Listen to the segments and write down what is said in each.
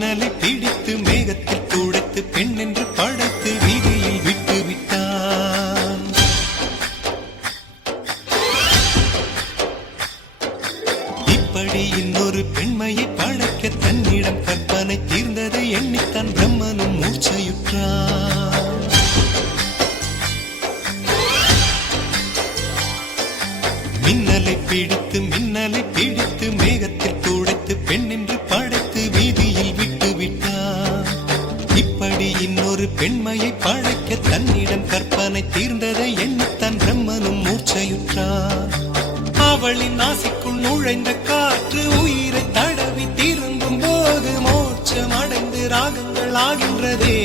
மின்னலை பிடித்து மேகத்தில் துடைத்து பெண் என்று படைத்து வீதியில் விட்டு விட்டான். இப்படி இன்னொரு பெண்மையை படைக்க தன்னிடம் கற்பனை தீர்ந்ததை எண்ணித்தான் பிரம்மனும் மூர்ச்சையுற்றான். மின்னலை பிடித்து மேகத்தில் துடைத்து பெண் என்று படைத்து வீதியில் விட்டு விட்டான். இப்படி இன்னொரு பெண்மையை படைக்க தன்னிடம் கற்பனை தீர்ந்ததை எண்ணித்தான் பிரம்மனும் மூர்ச்சையுற்றான். அவளின் நாசிக்குள் நுழைந்த காற்று உயிரை தடவி திரும்பும் போது மோட்சம் அடைந்து ராகங்கள் ஆகின்றதே.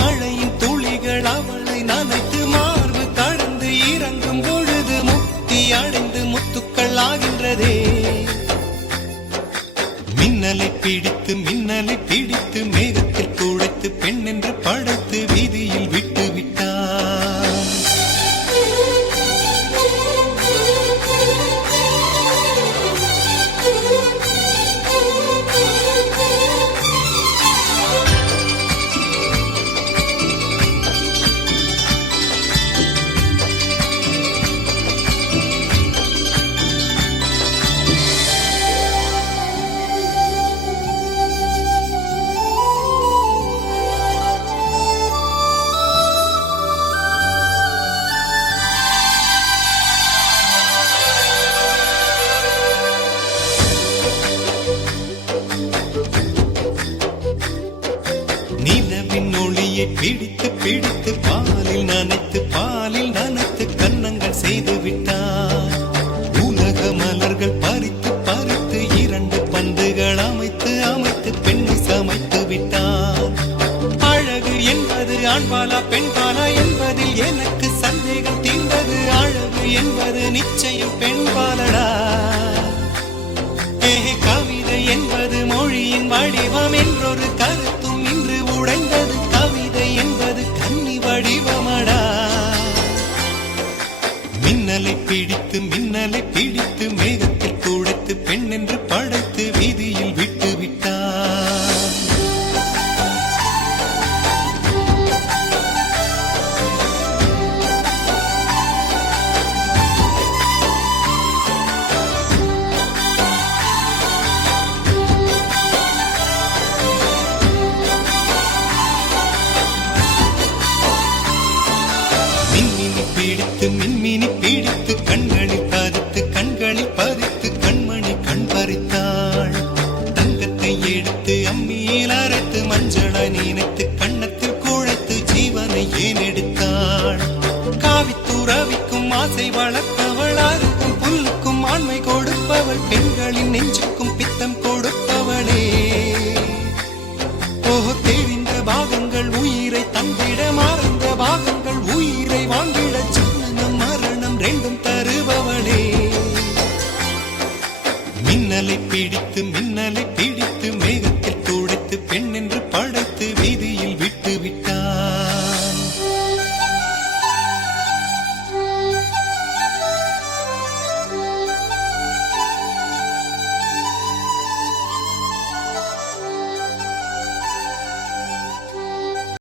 மழையின் துளிகள் அவளை நனைத்து மார்பு கடந்து இறங்கும் பொழுது முக்தி அடைந்து முத்துக்கள் ஆகின்றதே. மின்னலை பிடித்து மேகத்தில் துடைத்து பெண் என்று படைத்து வீதியில் விட்டு விட்டான். நிலவின் ஒளியை பிடித்து பாலில் நனைத்து கன்னங்கள் செய்து விட்டான். உலக மலர்கள் பறித்து இரண்டு பந்துகள் அமைத்து பெண்ணை சமைத்து விட்டான். அழகு என்பது ஆண்பாலா பெண்பாலா என்பதில் எனக்கு சந்தேகம் தீர்ந்தது. அழகு என்பது நிச்சயம் பெண்பாலடா. கவிதை என்பது மொழியின் வடிவம் என்றொரு கருத்து